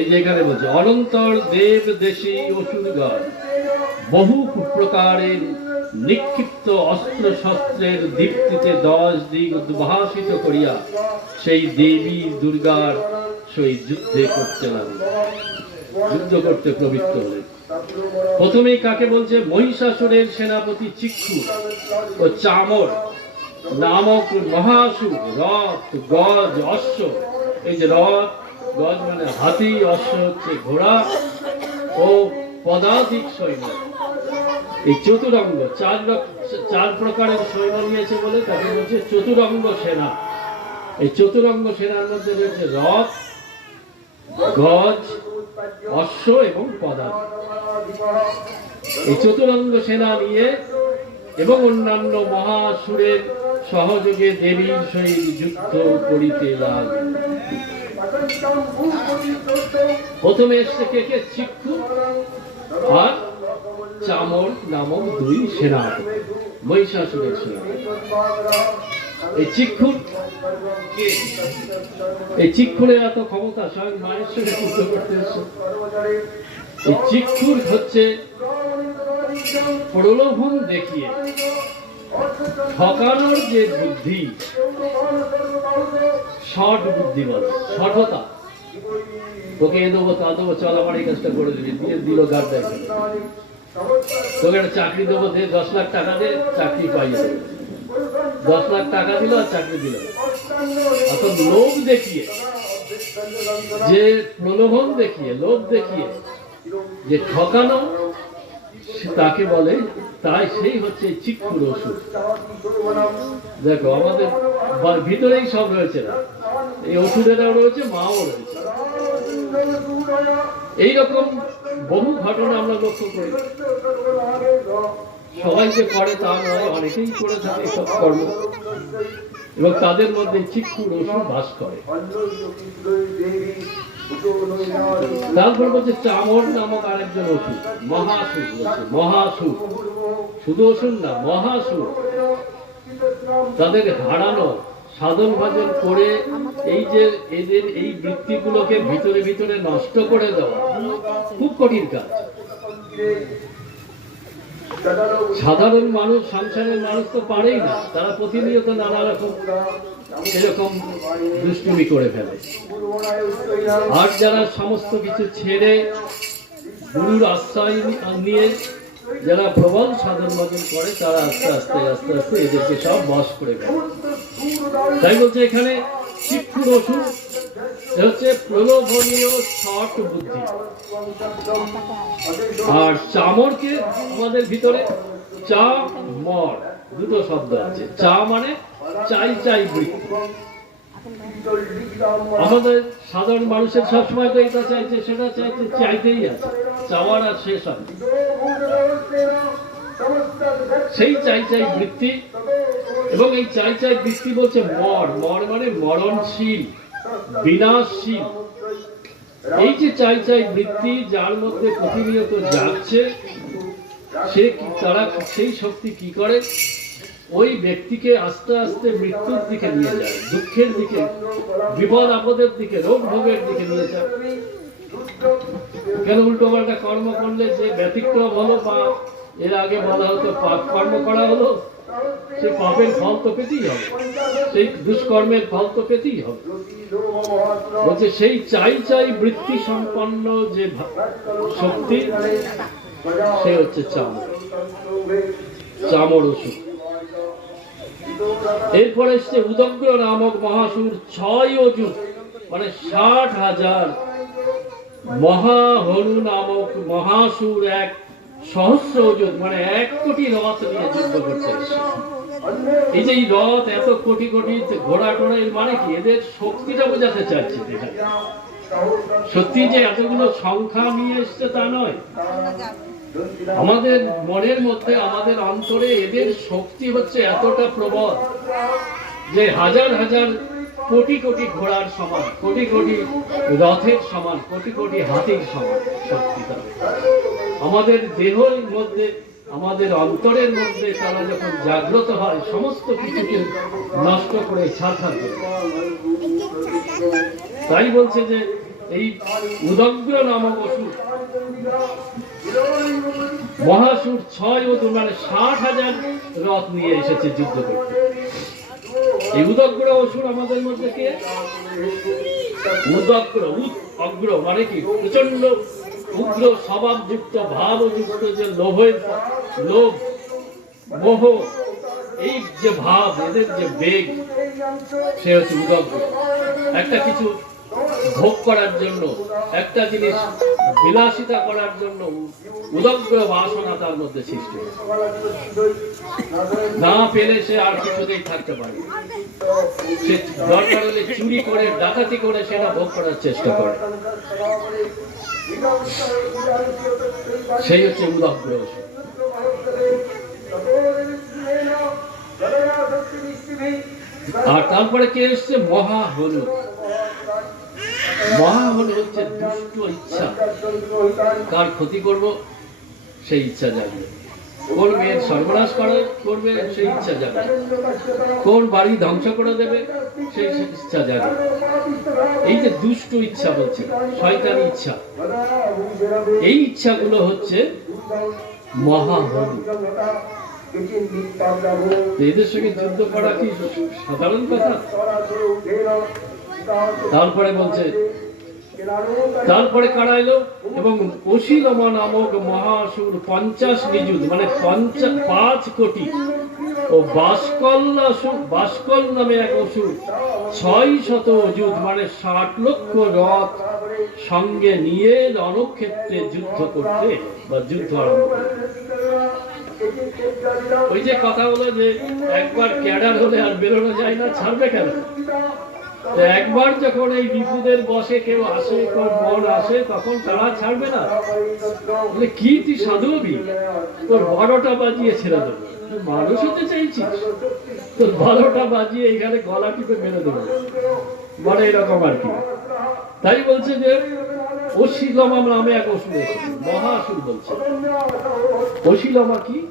এই যে এখানে বলছে, অনন্তর দেব দেশী অসুরগণ, বহু প্রকারের নিক্ষিপ্ত অস্ত্র শস্ত্রের দীপ্তিতে দশ দিক উদ্ভাসিত করিয়া সেই দেবী দুর্গার সহিত যুদ্ধে করতে লাগলেন যুদ্ধ করতে প্রবৃত্ত হলেন। প্রথমেই কাকে বলছে? মহিষাসুরের সেনাপতি চিক্ষু ও চামর নামক মহাসুর, রথ, গজ, অশ্ব, এই যে রথ গজ মানে হাতি অশ্ব হচ্ছে ঘোড়া ও পদাতিক সৈন্য। এই চতুরঙ্গ, চার চার প্রকারের সৈন্য নিয়েছে বলে তাকে বলছে চতুরঙ্গ সেনা। এই চতুরঙ্গ সেনার মধ্যে রয়েছে রথ, গজ, অশ্ব এবং পদাতিক এই চতুরঙ্গ সেনা নিয়ে এবং অন্যান্য মহাসুরের সহযোগে দেবীর সহিত যুদ্ধ করিতে লাগলেন প্রথমে এসছে কে কে? চিক্ষু আর চামর নামক দুই সেনাপতি। মহিষাসুরের সেনা এই চিক্ষুর এই চিক্ষুরের এত ক্ষমতা, স্বয়ং মায়ের সঙ্গে করতে এসছে। এই চিক্ষুর হচ্ছে প্রলোভন দেখিয়ে ঠকানোর যে বুদ্ধি শর্ট বুদ্ধি বলে শঠতা তোকে এ দেবো, তা দেবো, চল আমার এই কাজটা করে দিবি, দিয়ে দিল গার্ড দেখে তোকে একটা চাকরি দেবো, দে, দশ লাখ টাকা দে, চাকরি দেবে। দশ লাখ টাকা দিল আর চাকরি দিল। অর্থাৎ লোভ দেখিয়ে, যে প্রলোভন দেখিয়ে, লোভ দেখিয়ে, যে ঠকানো তাকে বলে, তাই সেই হচ্ছে চিক্ষুর ওষুধ। দেখো, আমাদের ভিতরেই সব রয়েছে না। এই ওষুধেরাও রয়েছে মাও রয়েছে এইরকম বহু ঘটনা আমরা লক্ষ্য করি। সবাই যে করে তা নয় অনেকেই করে থাকে সব কর্ম। এবং তাদের মধ্যে চিক্ষুর ওষুধ বাস করে। তারপর বলছে চামর নামক আরেকজন ওষুধ, মহাসুর মহাসুর। শুধু ওষুধ না, মহাসুর। তাদের হারানো সাধন ভজন করে এই যে এদের এই বৃত্তিগুলোকে ভিতরে ভিতরে নষ্ট করে দেওয়া, খুব কঠিন কাজ। সাধারণ মানুষ, সংসারের মানুষ তো পারেই না, তারা প্রতিনিয়ত নানা রকম এরকম দুষ্টুমি করে ফেলে। আর যারা সমস্ত কিছু ছেড়ে গুরুর আশ্রয় নিয়ে যারা প্রবল সাধন ভজন করে, তারা আস্তে আস্তে আস্তে আস্তে এদেরকে সব বশ করে তাই বলছে এখানে শিক্ষুর ওষুধ হচ্ছে প্রলোভনীয় শট বুদ্ধি। আর চামরকে আমাদের ভিতরে চা মর, দুটো শব্দ আছে। চা মানে চাই চাই বৃত্তি আমাদের সাধারণ মানুষের সবসময় তো এটা চাইছে, সেটা চাইছে, চাইতেই আছে। চাওয়ার শেষ হয় সেই চাই চাই বৃত্তি এবং এই চাই চাই বৃত্তি বলছে মর। মর মানে মরণশীল, বিনাশশীল। এই যে চাই চাই বৃত্তি যার মধ্যে প্রতিনিয়ত যাচ্ছে, সে তারা সেই শক্তি কি করে? ওই ব্যক্তিকে আস্তে আস্তে মৃত্যুর দিকে নিয়ে যায়, দুঃখের দিকে, বিপদ আপদের দিকে, রোগ ভোগের দিকে নিয়ে যায়। কেন উল্টো পাল্টা কর্ম করলে যে ব্যতিক্রম হলো বা এর আগে বলা হতো পাপ কর্ম করা হলো সেই পাপের ফল তো পেতেই হবে। সেই দুষ্কর্মের ফল তো পেতেই হবে। বলছে, সেই চাই চাই বৃত্তি সম্পন্ন যে শক্তি, সে হচ্ছে চামড়। চামড় ওষুধ। এরপরে এসছে উদগ্র নামক মহাসুর ছয় অযুত মানে ষাট হাজার মহাহরু নামক মহাসুর এক সহস্র অযুত মানে এক কোটি রথ নিয়ে যুদ্ধ করতে এই যে রথ এত কোটি কোটি ঘোড়া টোড়া মানে কি? এদের শক্তিটা বোঝাতে এখানে সত্যি যে এতগুলো সংখ্যা নিয়ে এসছে তা নয়। আমাদের মনের মধ্যে, আমাদের অন্তরে এদের শক্তি হচ্ছে এতটা প্রবল যে হাজার হাজার কোটি কোটি ঘোড়ার সমান, কোটি কোটি রথের সমান, কোটি কোটি হাতির সমান তাদের আমাদের দেহের মধ্যে, আমাদের অন্তরের মধ্যে তারা যখন জাগ্রত হয়, সমস্ত কিছুকে নষ্ট করে ছাড় তাই বলছে যে এই উদগ্র নামক অসুর, মহাসুর ছয় ও দু- মানে ষাট হাজার রথ নিয়ে এসেছে যুদ্ধ করতে। এই উদগ্র অসুর আমাদের মধ্যে কে? উদগ্র উদ অগ্র মানে কি? প্রচণ্ড উগ্র, স্বভাবযুক্ত, ভাবযুক্ত যে লোভের লোভ, মোহ, এই যে ভাব, এদের যে বেগ, সে হচ্ছে উদগ্র একটা কিছু ভোগ করার জন্য, একটা জিনিস বিলাসিতা করার জন্য উদগ্র বাসনা তার মধ্যে সৃষ্টি না পেলে সে আর কিছুতেই থাকতে পারে। চুরি করে, ডাকাতি করে সেটা ভোগ করার চেষ্টা করে। সেই হচ্ছে আর তারপরে কে এসছে? মহা হলু মহা হলু হচ্ছে দুষ্ট ইচ্ছা। কার ক্ষতি করব? সেই ইচ্ছা জাগবে। মেয়ের সর্বনাশ করে, করবে, সেই ইচ্ছা জাগবে কোন বাড়ি ধ্বংস করে দেবে, সেই ইচ্ছা জাগবে এই যে দুষ্ট ইচ্ছা বলছে, শয়তানি ইচ্ছা। এই ইচ্ছাগুলো হচ্ছে মহা হলু এদের সঙ্গে যুদ্ধ করা কি সাধারণ কথা? তারপরে বলছে তারপরে কারা এলো? এবং অশিলমা নামক মহাসুর পঞ্চাশ নিযুত মানে পাঁচ কোটি। ও বাসকল অসুর বাসকল নামে এক অসুর, ছয় শত অযুত মানে ষাট লক্ষ রথ সঙ্গে নিয়ে রণক্ষেত্রে যুদ্ধ করতে বা যুদ্ধ আরম্ভ ওই যে কথা হলো যে একবার ক্যাডার হলে আর বেরোনো যায় না, ছাড়বে কেন? একবার যখন এই বিপুদের বসে কেউ আসে, কেউ মন আসে, তখন তারা ছাড়বে না। বলে, কি, তুই সাধু হবি? তোর বারোটা বাজিয়ে ছেড়ে দেবো। মানুষ হতে চাইছিস। তোর বারোটা বাজিয়ে এখানে গলা টিপে মেরে দেবো। মানে এরকম আর কি। তাই বলছে যে, অশিলমা নামে এক অসুর এসেছে, মহাসুর বলছে। অশিলমা কি?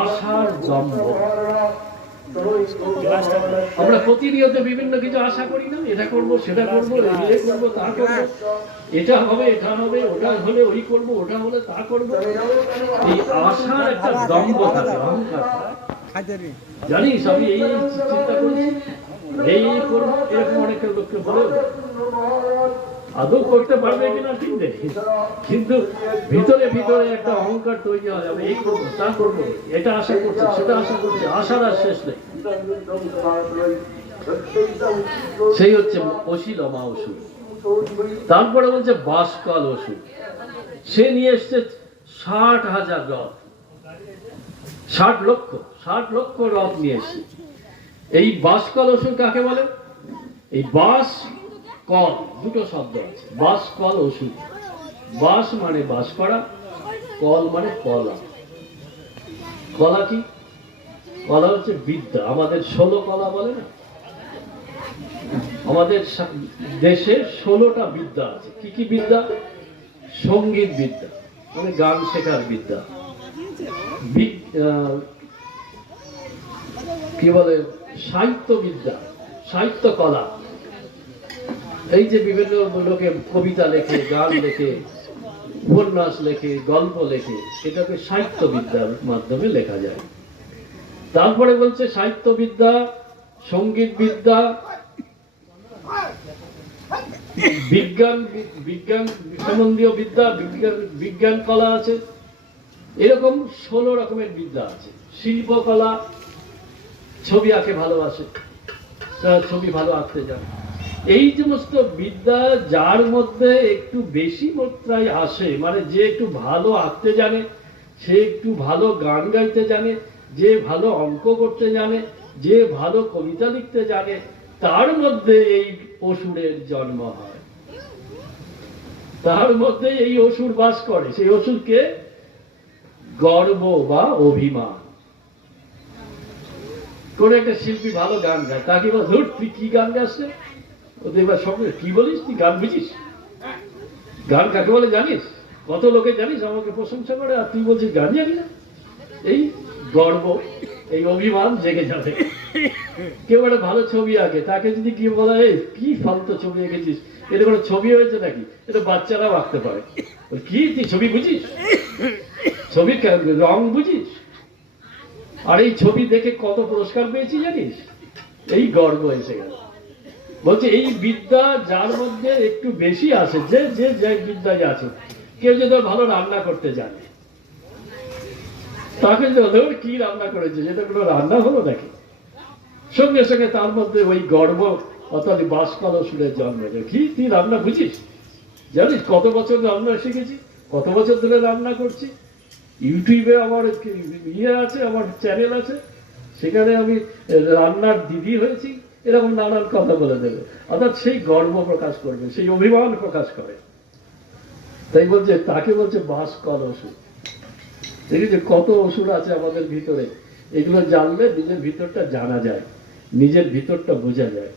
আশার দম্ভ আমরা প্রতিনিয়ত বিভিন্ন কিছু আশা করি না, এটা করব, সেটা করব করব, তা করব। এটা হবে এটা হবে, ওটা হলে ওই করব, ওটা হলে তা করব। এই আশার একটা দম্ভ থাকে, অহংকার জানিস, আমি এই চিন্তা করছি, এই করব, এরকম অনেক লোককে বলে আদৌ করতে পারবে কিনা নেই। কিন্তু ভিতরে ভিতরে একটা অহংকার তৈরি হয়, আমি এই করব, তা করব, এটা আশা করছি, সেটা আশা করছি, আশার আর শেষ নেই। সেই হচ্ছে অশিলমা অসুর তারপরে বলছে বাসকাল অসুর সে নিয়ে এসছে ষাট হাজার রথ। ষাট লক্ষ ষাট লক্ষ রথ নিয়ে এসছে। এই বাসকল অসুর কাকে বলে? এই বাস কল, দুটো শব্দ আছে। বাস, কল অসুর বাস মানে বাস করা, কল মানে কলা। কলা কি? কলা হচ্ছে বিদ্যা। আমাদের ষোলো কলা বলে না? আমাদের দেশে ষোলোটা বিদ্যা আছে। কি কি বিদ্যা? সংগীত বিদ্যা। মানে গান শেখার বিদ্যা। কি বলে? সাহিত্য বিদ্যা। সাহিত্য কলা। এই যে বিভিন্ন লোকে কবিতা লেখে, গান লেখে, উপন্যাস লেখে, গল্প লেখে এটাকে সাহিত্য বিদ্যার মাধ্যমে লেখা যায়। তারপরে বলছে সাহিত্য বিদ্যা সংগীত বিদ্যা বিজ্ঞান বিজ্ঞান সম্বন্ধীয় বিদ্যা, বিজ্ঞান বিজ্ঞান কলা আছে। এরকম ষোলো রকমের বিদ্যা আছে। শিল্পকলা, ছবি আঁকে ভালোবাসে। ছবি ভালো আঁকতে জানে। এই সমস্ত বিদ্যা যার মধ্যে একটু বেশি মাত্রায় আসে মানে যে একটু ভালো আঁকতে জানে, সে একটু ভালো গান গাইতে জানে, যে ভালো অঙ্ক করতে জানে, যে ভালো কবিতা লিখতে জানে, তার মধ্যে এই অসুরের জন্ম হয়। তার মধ্যে এই অসুর বাস করে। সেই অসুরকে গর্ব বা অভিমান। কোন একটা শিল্পী ভালো গান গায়, তাকে ধর, তুই কি গান রে? ওদের এবার সঙ্গে কি বলিস? তুই গান বুঝিস? গান কাকে বলে জানিস? কত লোকে জানিস আমাকে প্রশংসা করে, আর তুই বলছিস, গান জানি না। এই গর্ব, এই অভিমান জেগে যাবে। কেউ একটা ভালো ছবি আঁকে, তাকে যদি কি বলা হয় কি ফালতু ছবি এঁকেছিস? এটা কোনো ছবি হয়েছে নাকি? এটা বাচ্চারাও আঁকতে পারে। কি, তুই ছবি বুঝিস? ছবি রং বুঝিস? আর এই ছবি দেখে কত পুরস্কার পেয়েছি জানিস? এই গর্ব এসে গেল। বলছে, এই বিদ্যা যার মধ্যে একটু বেশি আছে, যে যে যে বিদ্যায় আছে, কেউ যদি ভালো রান্না করতে জানে। তাকে ধর কি রান্না করেছে? যেটা কোনো রান্না হলো নাকি? সঙ্গে সঙ্গে তার মধ্যে ওই গর্ব অর্থাৎ বাসকাল সুরের জন্ম। কি, তুই রান্না বুঝিস? জানিস, কত বছর রান্না শিখেছি, কত বছর ধরে রান্না করছি। ইউটিউবে আমার ইয়ে আছে, আমার চ্যানেল আছে, সেখানে আমি রান্নার দিদি হয়েছি এরকম নানান কথা বলে দেবে। অর্থাৎ সেই গর্ব প্রকাশ করবে, সেই অভিমান প্রকাশ করে। তাই বলছে, তাকে বলছে বাস কল দেখি দেখেছি কত অসুর আছে আমাদের ভিতরে। এগুলো জানলে নিজের ভিতরটা জানা যায়, নিজের ভিতরটা বোঝা যায়।